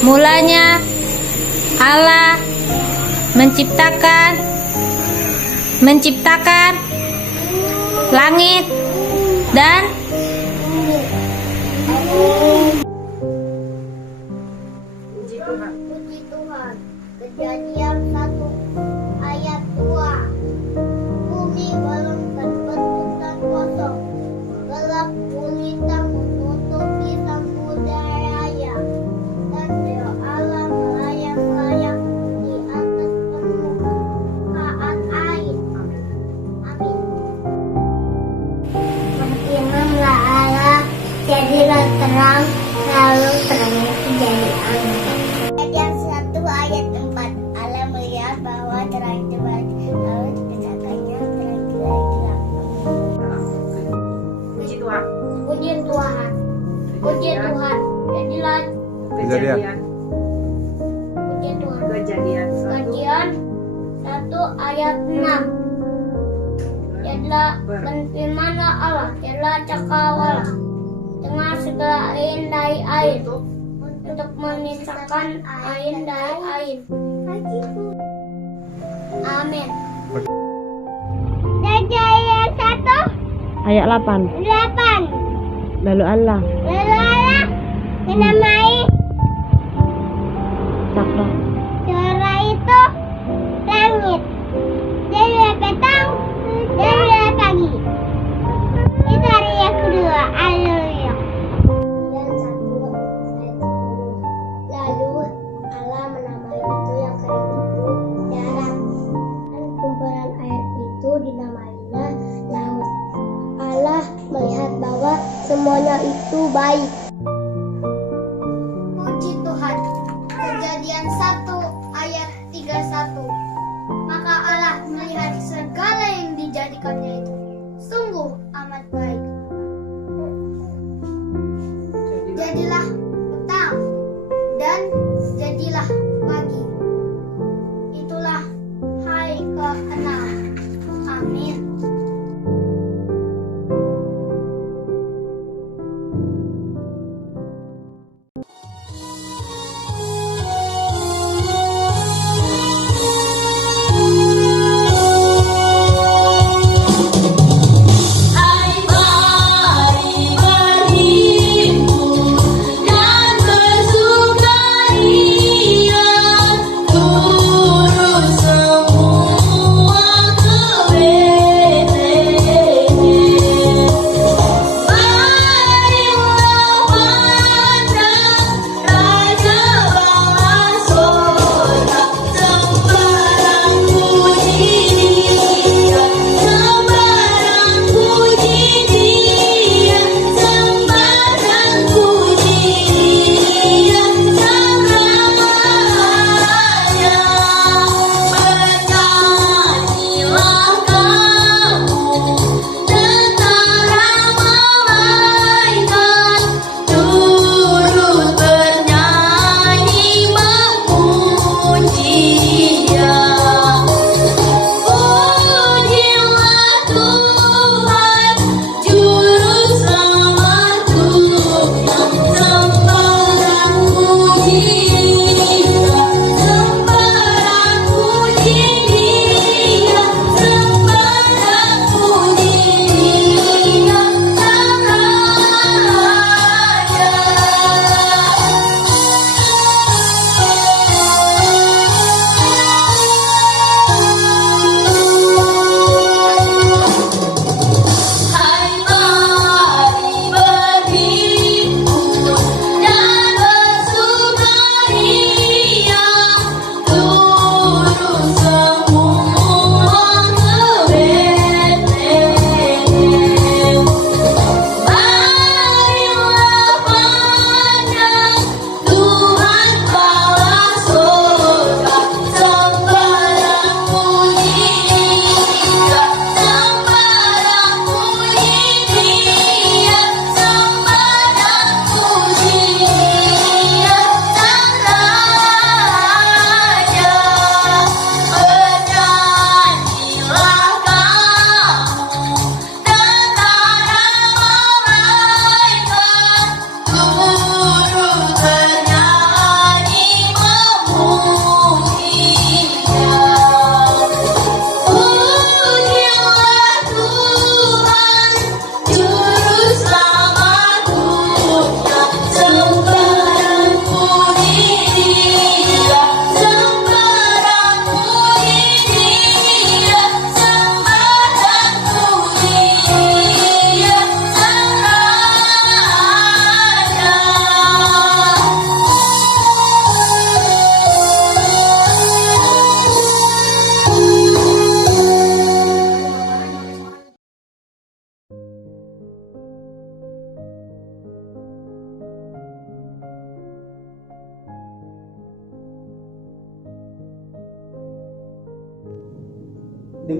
mulanya Allah menciptakan langit dan Puji Tuhan. Puji Tuhan. Kejadian 1 ayat 2. Bumi belum terbentuk dan kosong. Gelap gulita menutupi samudera. Dan Roh Allah melayang-layang di atas permukaan air. Amin. Berfirmanlah Allah, jadilah terang, lalu terang itu jadi angin. Kejadian 1 ayat 4. Allah melihat bahwa terang itu baik, lalu dikatakannya terang itu gelap. Puji Tuhan. Puji Tuhan. Puji Tuhan. Jadilah Kejadian. puji Tuhan. Kejadian 1. Kejadian 1 ayat 6. Jadilah berfirmanlah Allah, jadilah cakrawala tengah segala air dari air untuk memisahkan air dari air. Amin. Kejadian 1 ayat 8. 8. Lalu Allah Lalu Allah menamai cakra cakra itu langit. Jadilah petang, jadilah pagi. Itu hari yang kedua. Haleluya. Dan 1 ayat 10. Lalu Allah menamai itu yang kering itu darat, dan kumpulan air itu dinamainya laut. Allah melihat bahwa semuanya itu baik. Puji Tuhan. Kejadian 1 ayat 31. Maka Allah melihat segala yang dijadikannya itu sungguh amat baik. Jadilah petang dan jadilah pagi. Itulah hari ke-6. Amin.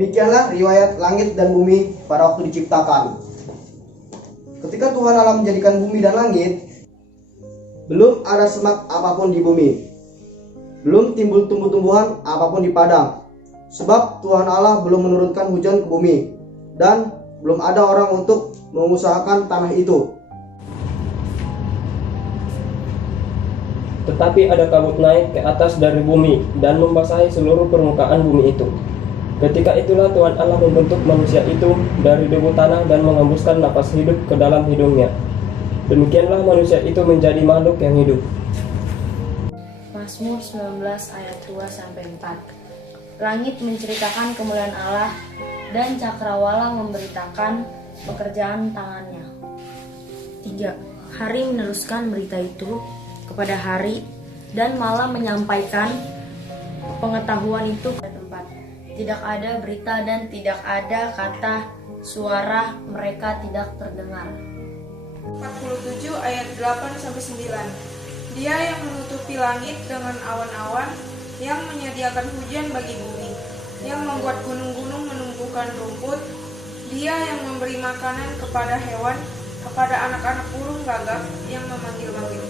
Demikianlah riwayat langit dan bumi pada waktu diciptakan. Ketika Tuhan Allah menjadikan bumi dan langit, belum ada semak apapun di bumi, belum timbul tumbuh-tumbuhan apapun di padang, sebab Tuhan Allah belum menurunkan hujan ke bumi, dan belum ada orang untuk mengusahakan tanah itu. Tetapi ada kabut naik ke atas dari bumi dan membasahi seluruh permukaan bumi itu. Ketika itulah Tuhan Allah membentuk manusia itu dari debu tanah dan menghembuskan napas hidup ke dalam hidungnya. Demikianlah manusia itu menjadi makhluk yang hidup. Mazmur 19 ayat 2-4. Langit menceritakan kemuliaan Allah dan cakrawala memberitakan pekerjaan tangannya. 3. Hari meneruskan berita itu kepada hari dan malam menyampaikan pengetahuan itu ke tempat. Tidak ada berita dan tidak ada kata, suara mereka tidak terdengar. 47 ayat 8-9. Dia yang menutupi langit dengan awan-awan, yang menyediakan hujan bagi bumi, yang membuat gunung-gunung menumbuhkan rumput, dia yang memberi makanan kepada hewan, kepada anak-anak burung gagak yang memanggil-manggil.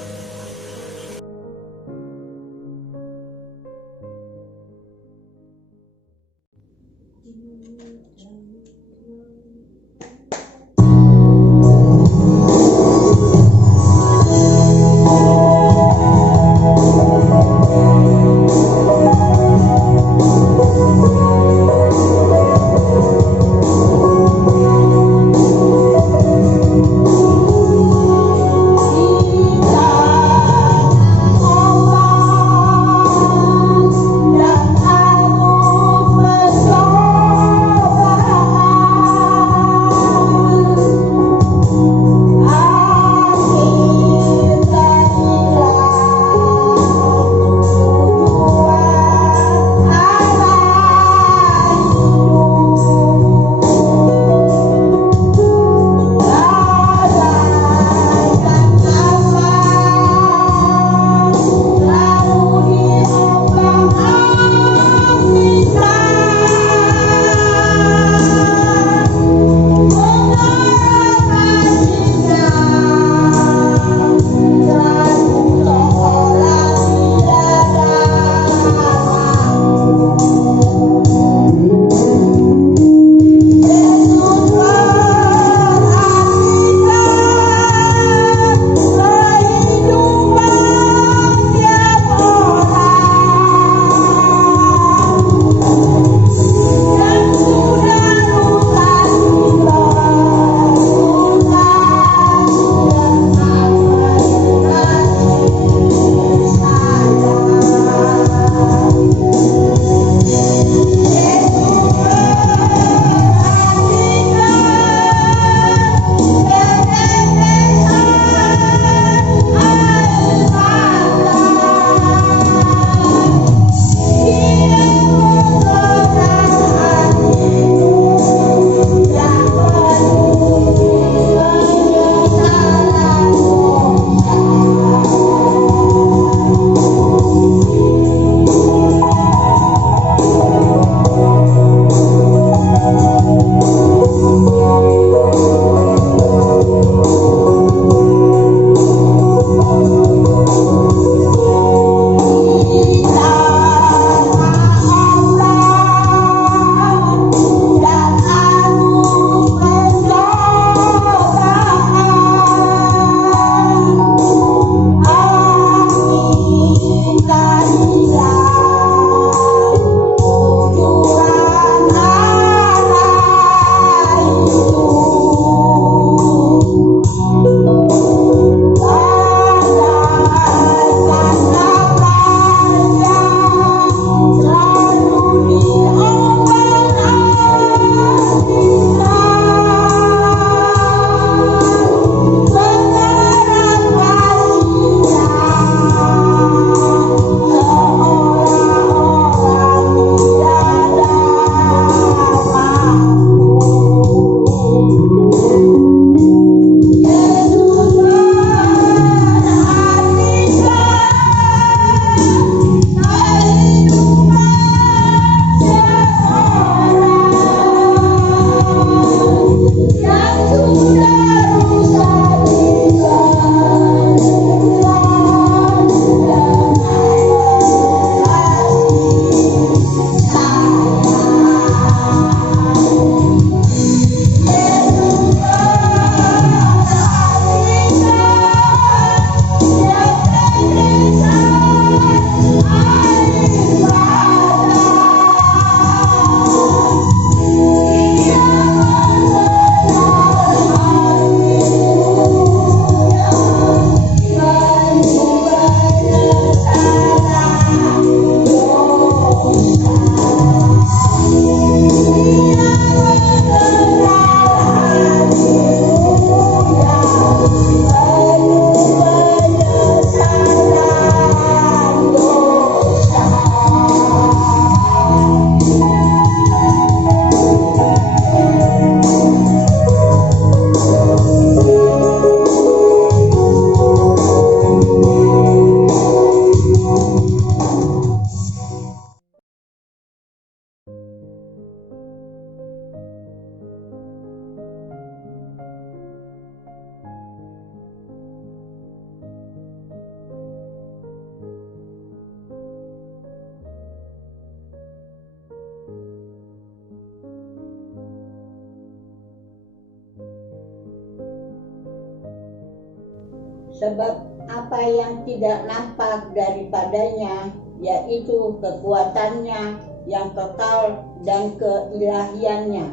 sebab apa yang tidak nampak daripadanya, yaitu kekuatannya yang kekal dan keilahiannya,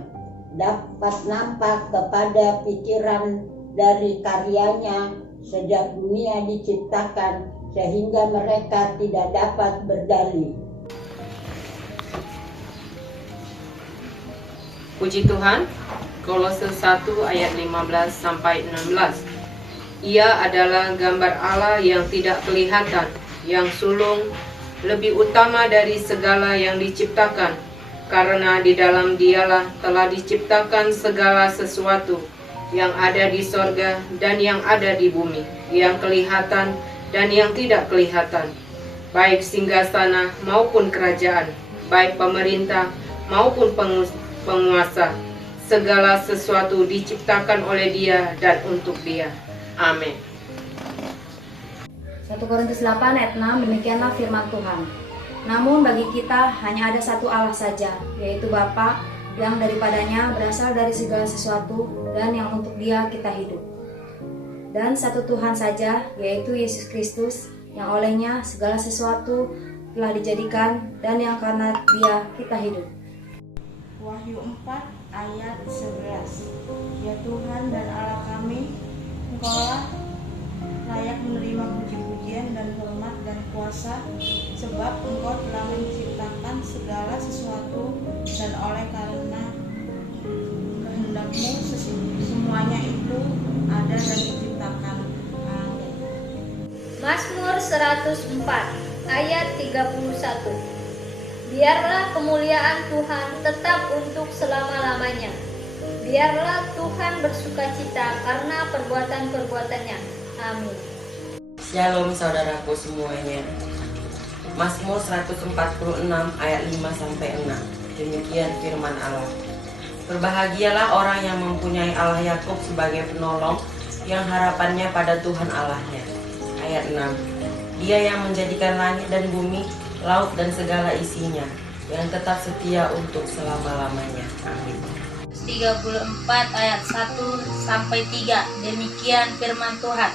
dapat nampak kepada pikiran dari karyanya sejak dunia diciptakan, sehingga mereka tidak dapat berdalih. Puji Tuhan. Kolose 1 ayat 15 sampai 16. Ia adalah gambar Allah yang tidak kelihatan, yang sulung, lebih utama dari segala yang diciptakan, karena di dalam Dialah telah diciptakan segala sesuatu yang ada di sorga dan yang ada di bumi, yang kelihatan dan yang tidak kelihatan, baik singgasana maupun kerajaan, baik pemerintah maupun penguasa. Segala sesuatu diciptakan oleh Dia dan untuk Dia. Amin. 1 Korintus 8 ayat 6, demikianlah firman Tuhan. Namun bagi kita hanya ada satu Allah saja, yaitu Bapa, yang daripadanya berasal dari segala sesuatu dan yang untuk Dia kita hidup. Dan satu Tuhan saja, yaitu Yesus Kristus, yang olehnya segala sesuatu telah dijadikan dan yang karena Dia kita hidup. Wahyu 4 ayat 11. Ya Tuhan dan Allah kami, Engkaulah layak menerima puji-pujian dan hormat dan kuasa, sebab Engkau telah menciptakan segala sesuatu, dan oleh karena kehendak-Mu semuanya itu ada dan diciptakan. Amin. Mazmur 104 ayat 31. Biarlah kemuliaan Tuhan tetap untuk selama-lamanya. Biarlah Tuhan bersukacita karena perbuatan-perbuatannya. Amin. Shalom saudaraku semuanya. Mazmur 146 ayat 5-6. Demikian firman Allah. Berbahagialah orang yang mempunyai Allah Yakub sebagai penolong, yang harapannya pada Tuhan Allahnya. Ayat 6. Dia yang menjadikan langit dan bumi, laut dan segala isinya, yang tetap setia untuk selama-lamanya. Amin. 34 ayat 1 sampai 3. Demikian firman Tuhan.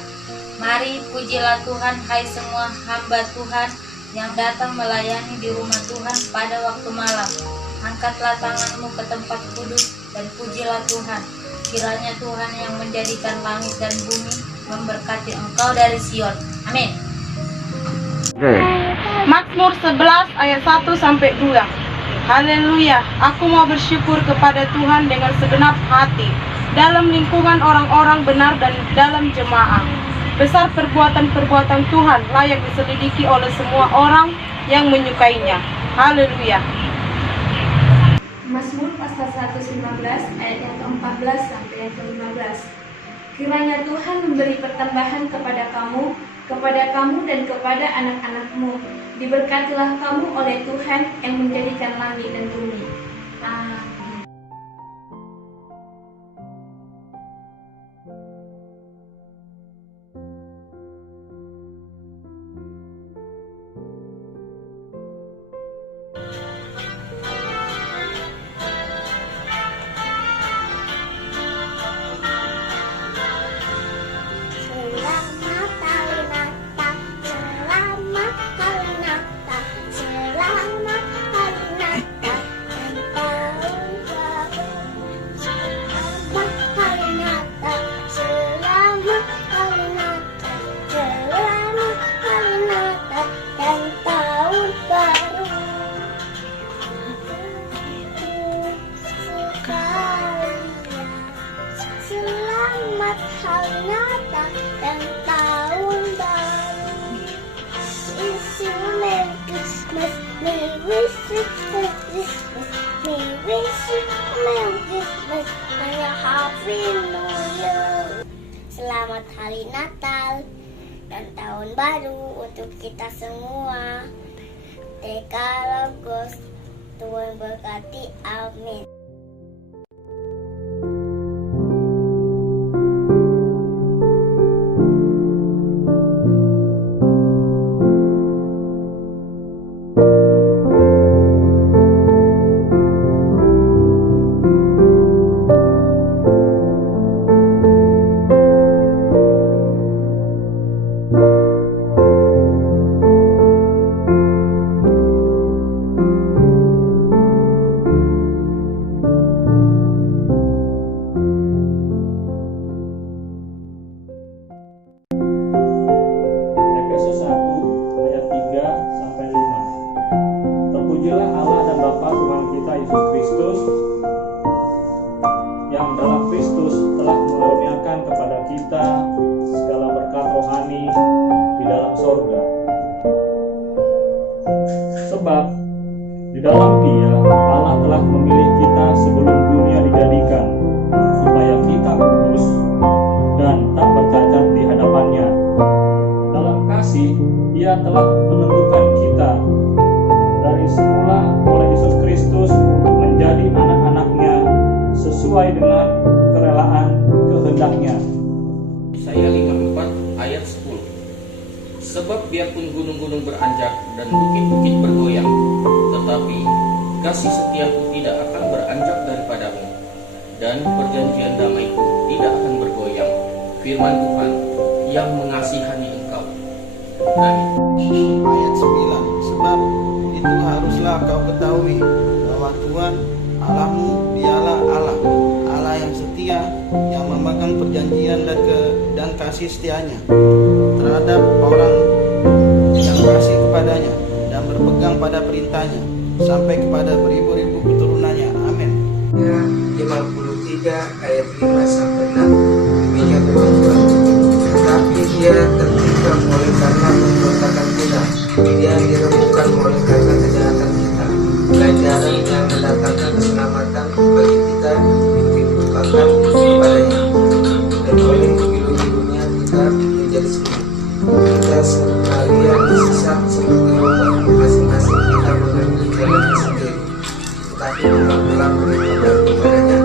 Mari pujilah Tuhan, hai semua hamba Tuhan yang datang melayani di rumah Tuhan pada waktu malam. Angkatlah tanganmu ke tempat kudus dan pujilah Tuhan. Kiranya Tuhan yang menjadikan langit dan bumi memberkati engkau dari Sion. Amin. Mazmur 11 ayat 1 sampai 2. Haleluya, aku mau bersyukur kepada Tuhan dengan segenap hati, dalam lingkungan orang-orang benar dan dalam jemaah. Besar perbuatan-perbuatan Tuhan, layak diselidiki oleh semua orang yang menyukainya. Haleluya. Mazmur pasal 115 ayat yang ke-14 sampai yang ke-15. Kiranya Tuhan memberi pertambahan kepada kamu dan kepada anak-anakmu. Diberkatilah kamu oleh Tuhan yang menjadikan langit dan bumi. Amin. Selamat Hari Natal dan Tahun Baru. Wish you Merry Christmas, Merry wish you Merry Christmas, Merry wish you Merry Christmas, and a Happy New Year. Selamat Hari Natal dan Tahun Baru untuk kita semua. Tekalogos, Tuhan berkati, amin. yang dalam Kristus telah mengaruniakan kepada kita segala berkat rohani di dalam sorga. Sebab di dalam Dia Allah telah memilih kita sebelum dunia dijadikan, supaya kita kudus dan tak bercacat di hadapan-Nya. Dalam kasih Ia telah menentukan kita dari semula oleh Yesus Kristus untuk menjadi anak-anak-Nya sesuai dengan kerelaan kehendak-Nya. Yesaya 54 ayat 10. Sebab biarpun gunung-gunung beranjak dan bukit-bukit bergoyang, tetapi kasih setiaku tidak akan beranjak daripadamu, dan perjanjian damaiku tidak akan bergoyang, firman Tuhan yang mengasihani engkau. Amin. Ayat 9. Sebab itu haruslah kau ketahui bahwa Tuhan Allahmu dialah Allah yang setia, yang memegang perjanjian dan kasih setianya terhadap orang yang kasih kepadanya dan berpegang pada perintahnya sampai kepada beribu-ribu keturunannya. Amin. 53 ayat 5 sampai 6. Demikian firman Tuhan. Tetapi dia tertikam oleh karena pemberontakan kita, dia diremukkan oleh karena kejahatan kita. Ganjaran yang mendatangkan keselamatan bagi kita ditimpakan kepadanya, dan oleh pilu-pilunya kita menjadi sembuh. Kita sekalian sesat seperti obat, masing-masing kita mengambil jalannya sendiri. Tetapi Tuhan telah berikan kepadanya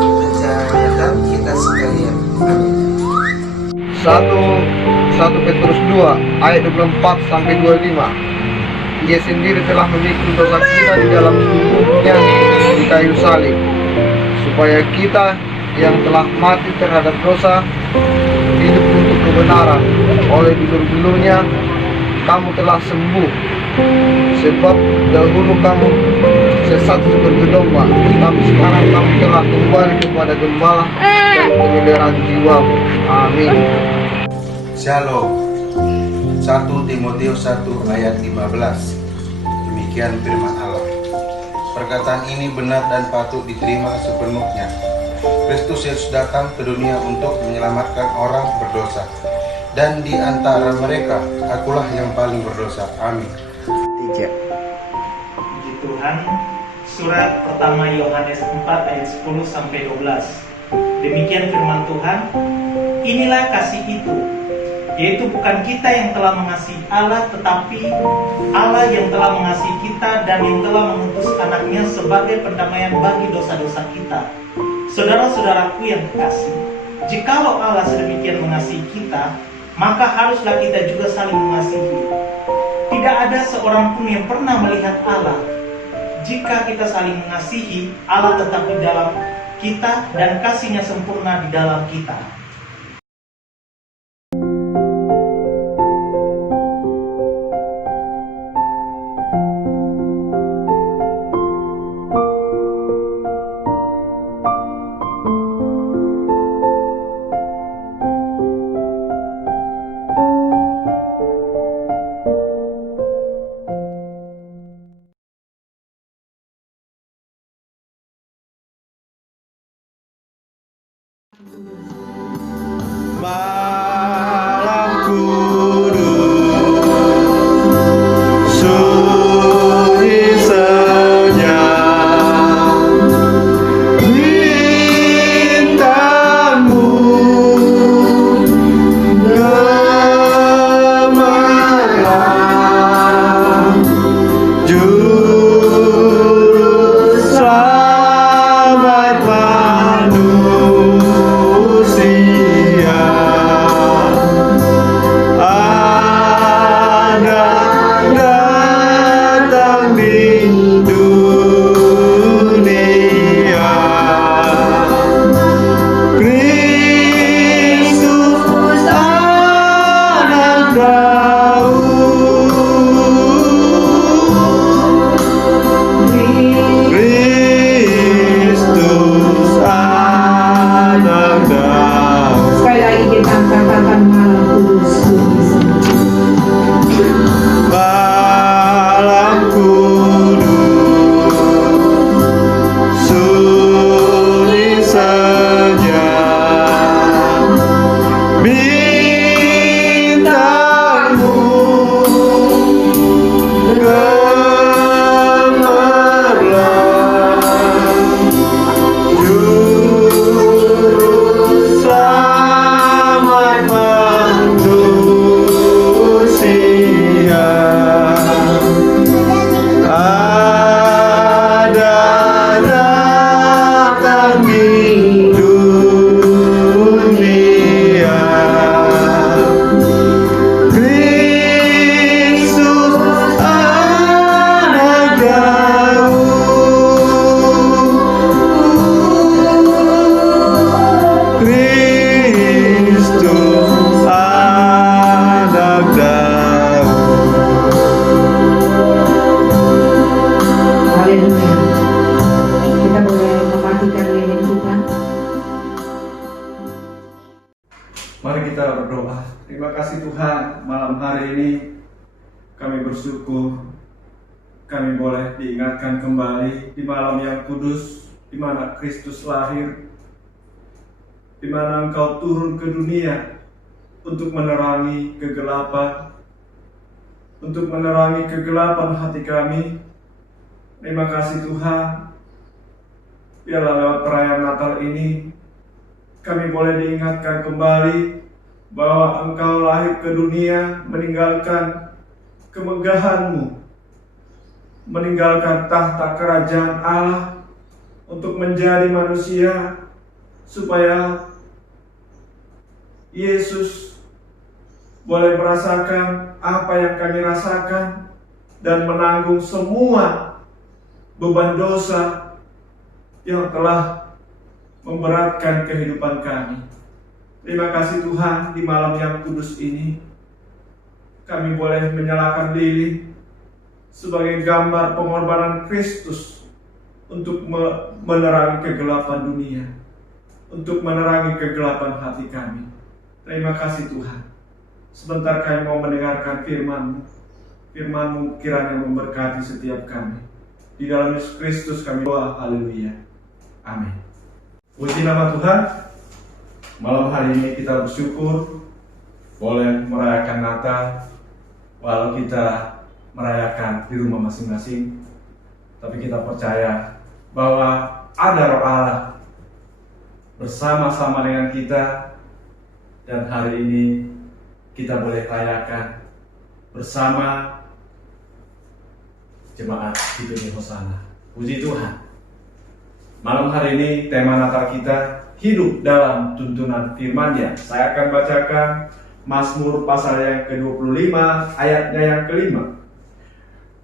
kejahatan kita sekalian. Amin. 1 Petrus 2 ayat 24 sampai 25. Ia sendiri telah memikul dosa kita di dalam tubuhnya di kayu salib, supaya kita yang telah mati terhadap dosa hidup untuk kebenaran. Oleh bilur-bilurnya kamu telah sembuh. Sebab dahulu kamu sesat seperti domba, tapi sekarang kamu telah kembali kepada gembala dan pemeliharaan jiwamu. Amin. Shalom. 1 Timotius 1 ayat 15. Demikian firman Allah. Perkataan ini benar dan patut diterima sepenuhnya. Kristus Yesus datang ke dunia untuk menyelamatkan orang berdosa, dan di antara mereka akulah yang paling berdosa. Amin. Puji Tuhan. Surat pertama Yohanes 4 ayat 10 sampai 12. Demikian firman Tuhan. Inilah kasih itu, yaitu bukan kita yang telah mengasihi Allah, tetapi Allah yang telah mengasihi kita dan yang telah mengutus anaknya sebagai pendamaian bagi dosa-dosa kita. Saudara-saudaraku yang kekasih, jikalau Allah sedemikian mengasihi kita, maka haruslah kita juga saling mengasihi. Tidak ada seorang pun yang pernah melihat Allah. Jika kita saling mengasihi, Allah tetap di dalam kita dan kasih-Nya sempurna di dalam kita. Malam kudus, sunyi senyap, bintangmu gemerlap, juru selamat manusia. Mari kita berdoa. Terima kasih Tuhan, malam hari ini kami bersyukur kami boleh diingatkan kembali di malam yang kudus, di mana Kristus lahir, di mana Engkau turun ke dunia untuk menerangi kegelapan, hati kami. Terima kasih Tuhan, biarlah lewat perayaan Natal ini kami boleh diingatkan kembali bahwa Engkau lahir ke dunia meninggalkan kemegahan-Mu, meninggalkan tahta kerajaan Allah untuk menjadi manusia, supaya Yesus boleh merasakan apa yang kami rasakan dan menanggung semua beban dosa yang telah memberatkan kehidupan kami. Terima kasih Tuhan, di malam yang kudus ini kami boleh menyalakan lilin sebagai gambar pengorbanan Kristus untuk menerangi kegelapan dunia, untuk menerangi kegelapan hati kami. Terima kasih Tuhan. Sebentar kami mau mendengarkan firman-Mu. Firman-Mu kiranya memberkati setiap kami. Di dalam Yesus Kristus kami doa, haleluya. Amin. Puji nama Tuhan. Malam hari ini kita bersyukur boleh merayakan Natal, walau kita merayakan di rumah masing-masing, tapi kita percaya bahwa ada Roh Allah bersama-sama dengan kita, dan hari ini kita boleh rayakan bersama jemaat Hidupnya Hosana. Puji Tuhan. Malam hari ini tema Natal kita hidup dalam tuntunan firman-Nya. Saya akan bacakan Mazmur pasal yang ke-25 ayatnya yang ke-5.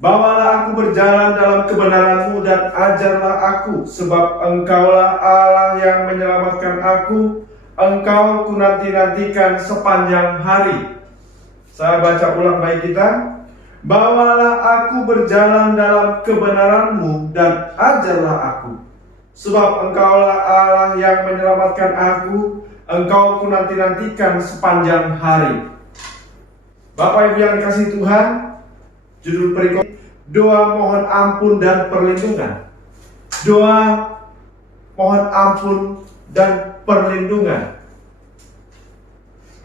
Bawalah aku berjalan dalam kebenaran-Mu dan ajarlah aku, sebab Engkaulah Allah yang menyelamatkan aku. Engkau ku nanti-nantikan sepanjang hari. Saya baca ulang baik kita. Bawalah aku berjalan dalam kebenaran-Mu dan ajarlah aku, sebab Engkaulah Allah yang menyelamatkan aku. Engkau ku nanti-nantikan sepanjang hari. Bapak Ibu yang dikasihi Tuhan, judul perikop doa mohon ampun dan perlindungan. Doa mohon ampun dan perlindungan.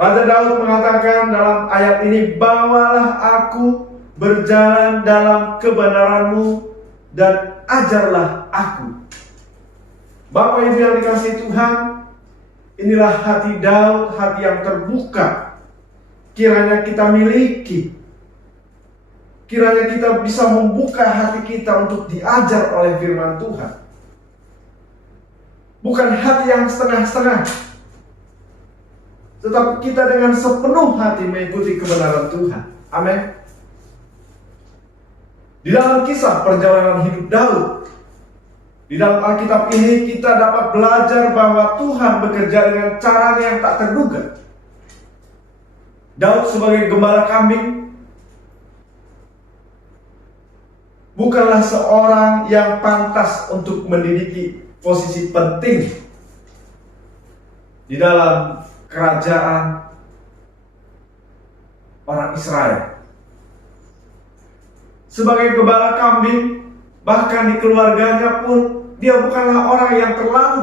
Raja Daud mengatakan dalam ayat ini, bawalah aku berjalan dalam kebenaran-Mu dan ajarlah aku. Bapak Ibu yang dikasihi Tuhan, inilah hati Daud, hati yang terbuka. Kiranya kita miliki. Kiranya kita bisa membuka hati kita untuk diajar oleh firman Tuhan. Bukan hati yang setengah-setengah, tetapi kita dengan sepenuh hati mengikuti kebenaran Tuhan. Amin. Di dalam kisah perjalanan hidup Daud, di dalam Alkitab ini kita dapat belajar bahwa Tuhan bekerja dengan caranya yang tak terduga. Daud sebagai gembala kambing bukanlah seorang yang pantas untuk menduduki posisi penting di dalam kerajaan orang Israel. Sebagai gembala kambing, bahkan di keluarganya pun dia bukanlah orang yang terlalu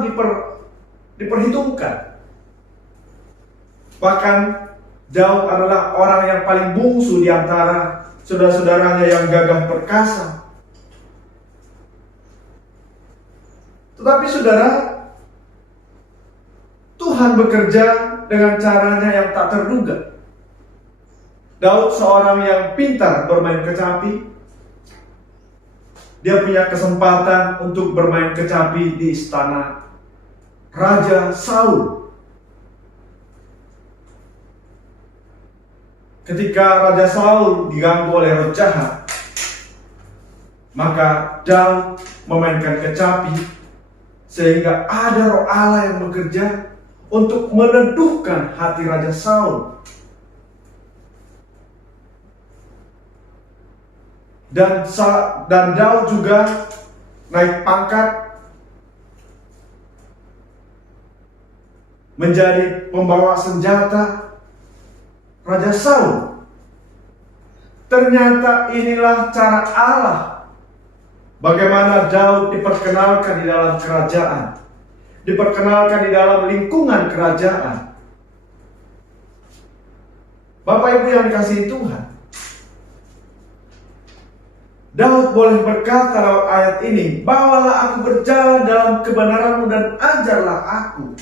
diperhitungkan. Bahkan Daud adalah orang yang paling bungsu di antara saudara-saudaranya yang gagah perkasa. Tetapi saudara, Tuhan bekerja dengan caranya yang tak terduga. Daud seorang yang pintar bermain kecapi. Dia punya kesempatan untuk bermain kecapi di istana Raja Saul. Ketika Raja Saul diganggu oleh roh jahat, maka Daud memainkan kecapi sehingga ada Roh Allah yang bekerja untuk meneduhkan hati Raja Saul. Dan Daud juga naik pangkat menjadi pembawa senjata Raja Saul. Ternyata inilah cara Allah bagaimana Daud diperkenalkan di dalam kerajaan, diperkenalkan di dalam lingkungan kerajaan. Bapak Ibu yang dikasihi Tuhan, Daud boleh berkata dalam ayat ini, bawalah aku berjalan dalam kebenaran-Mu dan ajarlah aku,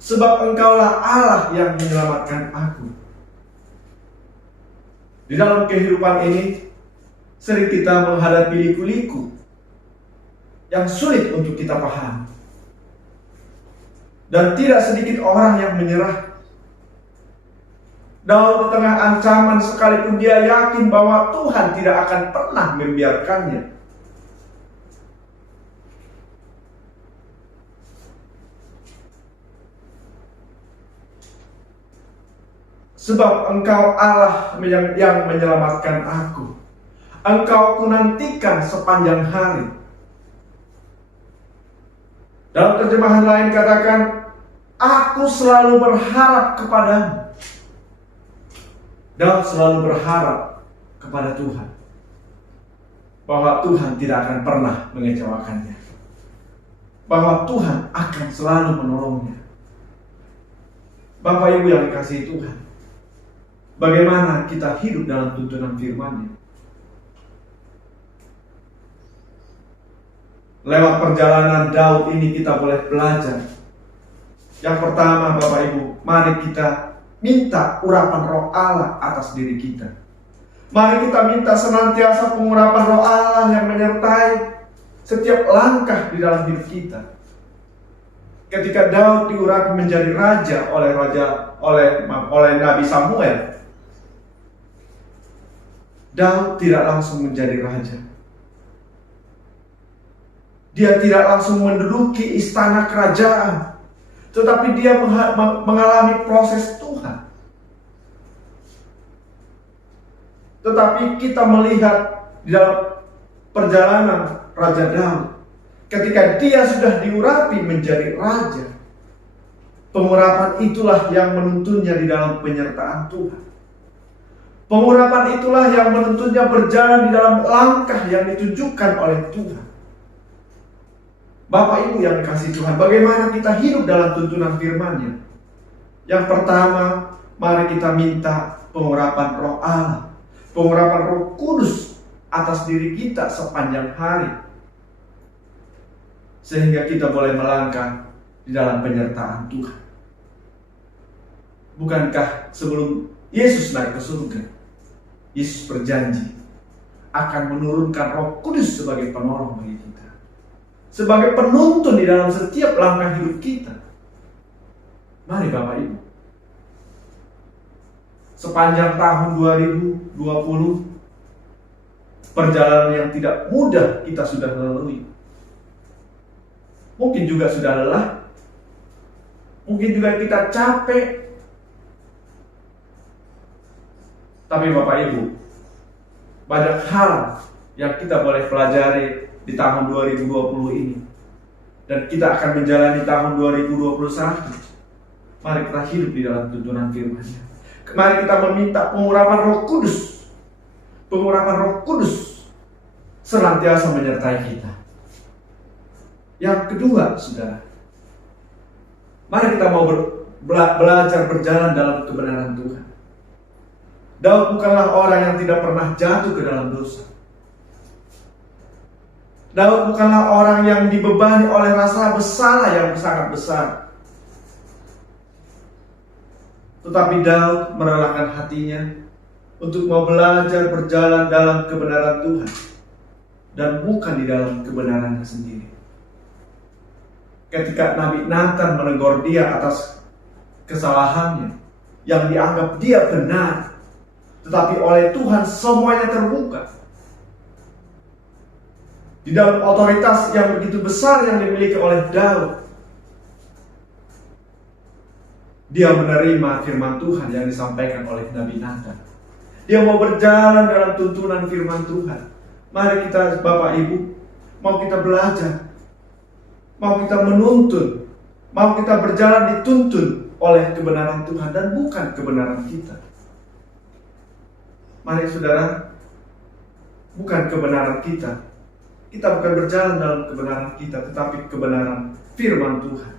sebab Engkaulah Allah yang menyelamatkan aku. Di dalam kehidupan ini, sering kita menghadapi liku-liku yang sulit untuk kita pahami. Dan tidak sedikit orang yang menyerah. Daud di tengah ancaman sekalipun dia yakin bahwa Tuhan tidak akan pernah membiarkannya. Sebab Engkau Allah yang menyelamatkan aku. Engkau kunantikan sepanjang hari. Dalam terjemahan lain katakan, aku selalu berharap kepadamu. Daud selalu berharap kepada Tuhan bahwa Tuhan tidak akan pernah mengecewakannya, bahwa Tuhan akan selalu menolongnya. Bapak Ibu yang dikasihi Tuhan, bagaimana kita hidup dalam tuntunan firman-Nya? Lewat perjalanan Daud ini kita boleh belajar. Yang pertama, Bapak Ibu, mari kita minta urapan Roh Allah atas diri kita. Mari kita minta senantiasa pengurapan Roh Allah yang menyertai setiap langkah di dalam hidup kita. Ketika Daud diurapi menjadi raja oleh Nabi Samuel, Daud tidak langsung menjadi raja. Dia tidak langsung menduduki istana kerajaan, tetapi dia mengalami proses Tuhan. Tetapi kita melihat di dalam perjalanan Raja Daud, ketika dia sudah diurapi menjadi raja, pengurapan itulah yang menuntunnya di dalam penyertaan Tuhan. Pengurapan itulah yang menuntunnya berjalan di dalam langkah yang ditunjukkan oleh Tuhan. Bapak Ibu yang dikasihi Tuhan, bagaimana kita hidup dalam tuntunan firman-Nya? Yang pertama, mari kita minta pengurapan Roh Allah, pengurapan Roh Kudus atas diri kita sepanjang hari, sehingga kita boleh melangkah di dalam penyertaan Tuhan. Bukankah sebelum Yesus naik ke surga, Yesus berjanji akan menurunkan Roh Kudus sebagai penolong bagi kita, sebagai penuntun di dalam setiap langkah hidup kita. Mari Bapak Ibu, sepanjang tahun 2020, perjalanan yang tidak mudah kita sudah lalui. Mungkin juga sudah lelah, mungkin juga kita capek. Tapi Bapak Ibu, banyak hal yang kita boleh pelajari di tahun 2020 ini, dan kita akan menjalani tahun 2021. Mari kita hidup di dalam tuntunan firman-Nya. Mari kita meminta pengurapan Roh Kudus. Pengurapan Roh Kudus senantiasa menyertai kita. Yang kedua, saudara, mari kita mau belajar berjalan dalam kebenaran Tuhan. Daud bukanlah orang yang tidak pernah jatuh ke dalam dosa. Daud bukanlah orang yang dibebani oleh rasa bersalah yang sangat besar. Tetapi Daud merelakan hatinya untuk mau belajar berjalan dalam kebenaran Tuhan, dan bukan di dalam kebenarannya sendiri. Ketika Nabi Nathan menegur dia atas kesalahannya yang dianggap dia benar, tetapi oleh Tuhan semuanya terbuka. Di dalam otoritas yang begitu besar yang dimiliki oleh Daud, dia menerima firman Tuhan yang disampaikan oleh Nabi Nathan. Dia mau berjalan dalam tuntunan firman Tuhan. Mari kita, Bapak Ibu, mau kita belajar, mau kita menuntun Mau kita berjalan dituntun oleh kebenaran Tuhan dan bukan kebenaran kita. Mari saudara, bukan kebenaran kita. Kita bukan berjalan dalam kebenaran kita, tetapi kebenaran firman Tuhan.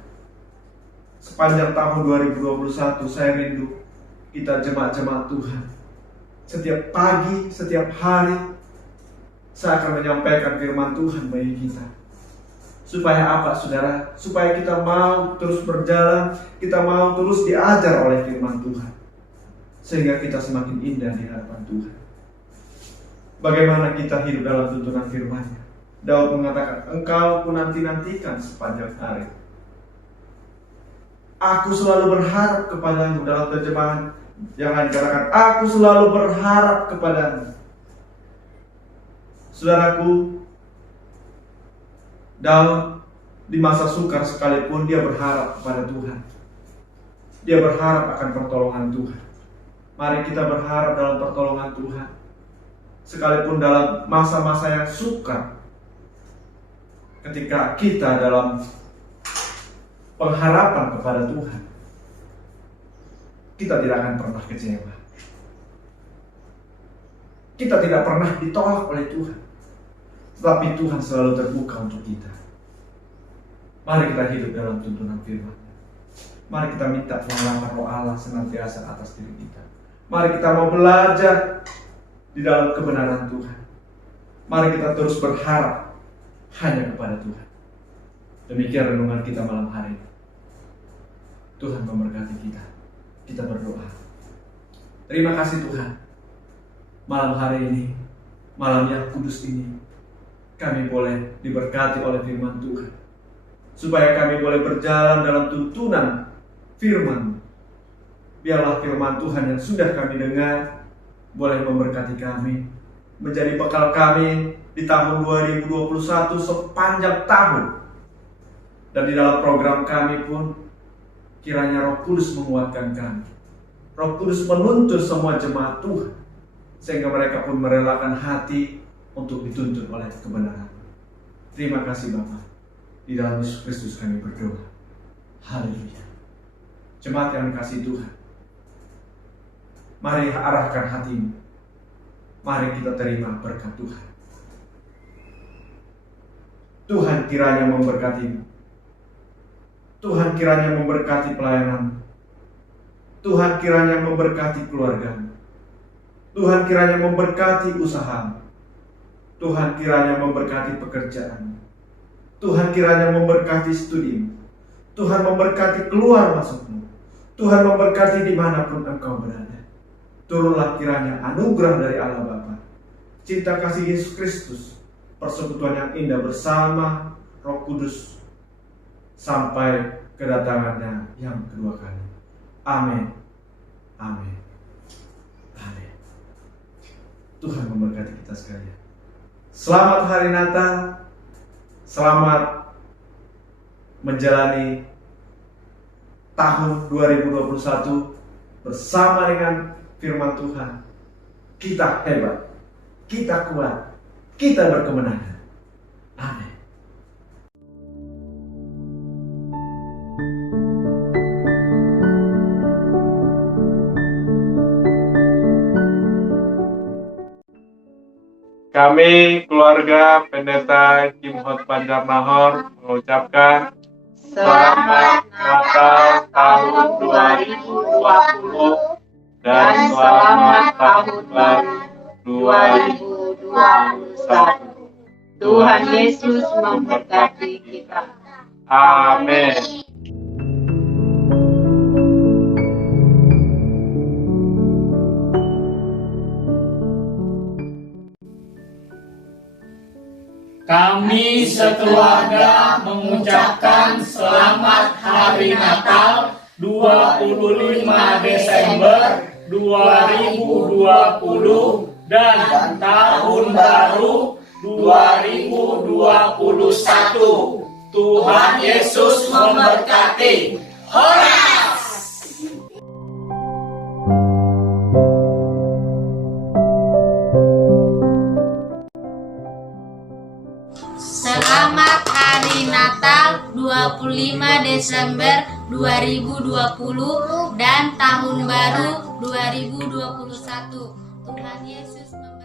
Sepanjang tahun 2021 saya rindu kita jemaat-jemaat Tuhan. Setiap pagi, setiap hari saya akan menyampaikan firman Tuhan bagi kita. Supaya apa saudara? Supaya kita mau terus berjalan, kita mau terus diajar oleh firman Tuhan. Sehingga kita semakin indah di hadapan Tuhan. Bagaimana kita hidup dalam tuntunan firman-Nya? Daud mengatakan, engkau ku nanti-nantikan sepanjang hari. Aku selalu berharap kepadamu. Dalam terjemahan yang lain dikatakan, aku selalu berharap kepadamu. Saudaraku, Daud di masa sukar sekalipun dia berharap kepada Tuhan. Dia berharap akan pertolongan Tuhan. Mari kita berharap dalam pertolongan Tuhan. Sekalipun dalam masa-masa yang sukar, ketika kita dalam pengharapan kepada Tuhan, kita tidak akan pernah kecewa. Kita tidak pernah ditolak oleh Tuhan, tetapi Tuhan selalu terbuka untuk kita. Mari kita hidup dalam tuntunan firman. Mari kita minta pengalaman Roh Allah senantiasa atas diri kita. Mari kita mau belajar di dalam kebenaran Tuhan. Mari kita terus berharap hanya kepada Tuhan. Demikian renungan kita malam hari ini. Tuhan memberkati kita. Kita berdoa. Terima kasih Tuhan. Malam hari ini, malam yang kudus ini, kami boleh diberkati oleh firman Tuhan. Supaya kami boleh berjalan dalam tuntunan firman. Biarlah firman Tuhan yang sudah kami dengar boleh memberkati kami, menjadi bekal kami di tahun 2021 sepanjang tahun. Dan di dalam program kami pun kiranya Roh Kudus menguatkan kami. Roh Kudus menuntun semua jemaat Tuhan sehingga mereka pun merelakan hati untuk dituntun oleh kebenaran. Terima kasih Bapa. Di dalam Yesus Kristus kami berdoa. Haleluya. Jemaat yang dikasihi Tuhan, mari arahkan hatimu. Mari kita terima berkat Tuhan. Tuhan kiranya memberkatimu. Tuhan kiranya memberkati pelayananmu. Tuhan kiranya memberkati keluargamu. Tuhan kiranya memberkati usahamu. Tuhan kiranya memberkati pekerjaanmu. Tuhan kiranya memberkati studimu. Tuhan memberkati keluar masukmu. Tuhan memberkati dimanapun engkau berada. Turunlah kiranya anugerah dari Allah Bapa, cinta kasih Yesus Kristus, persekutuan yang indah bersama Roh Kudus sampai kedatangannya yang kedua kali. Amin. Amin. Amin. Tuhan memberkati kita sekalian. Selamat hari Natal. Selamat menjalani tahun 2021 bersama dengan firman Tuhan. Kita hebat, kita kuat, kita berkemenangan. Amin. Kami keluarga Pendeta Kim Hot Banjar Nahor mengucapkan Selamat Natal tahun 2020 dan selamat tahun baru 2021. Tuhan Yesus memberkati kita. Amin. Kami sekeluarga mengucapkan selamat Hari Natal 25 Desember 2020 dan Tahun Baru 2021. Tuhan Yesus memberkati. Horas! Selamat Hari Natal 25 Desember 2020 dan Tahun Baru 2021. Tuhan Yesus memberkati.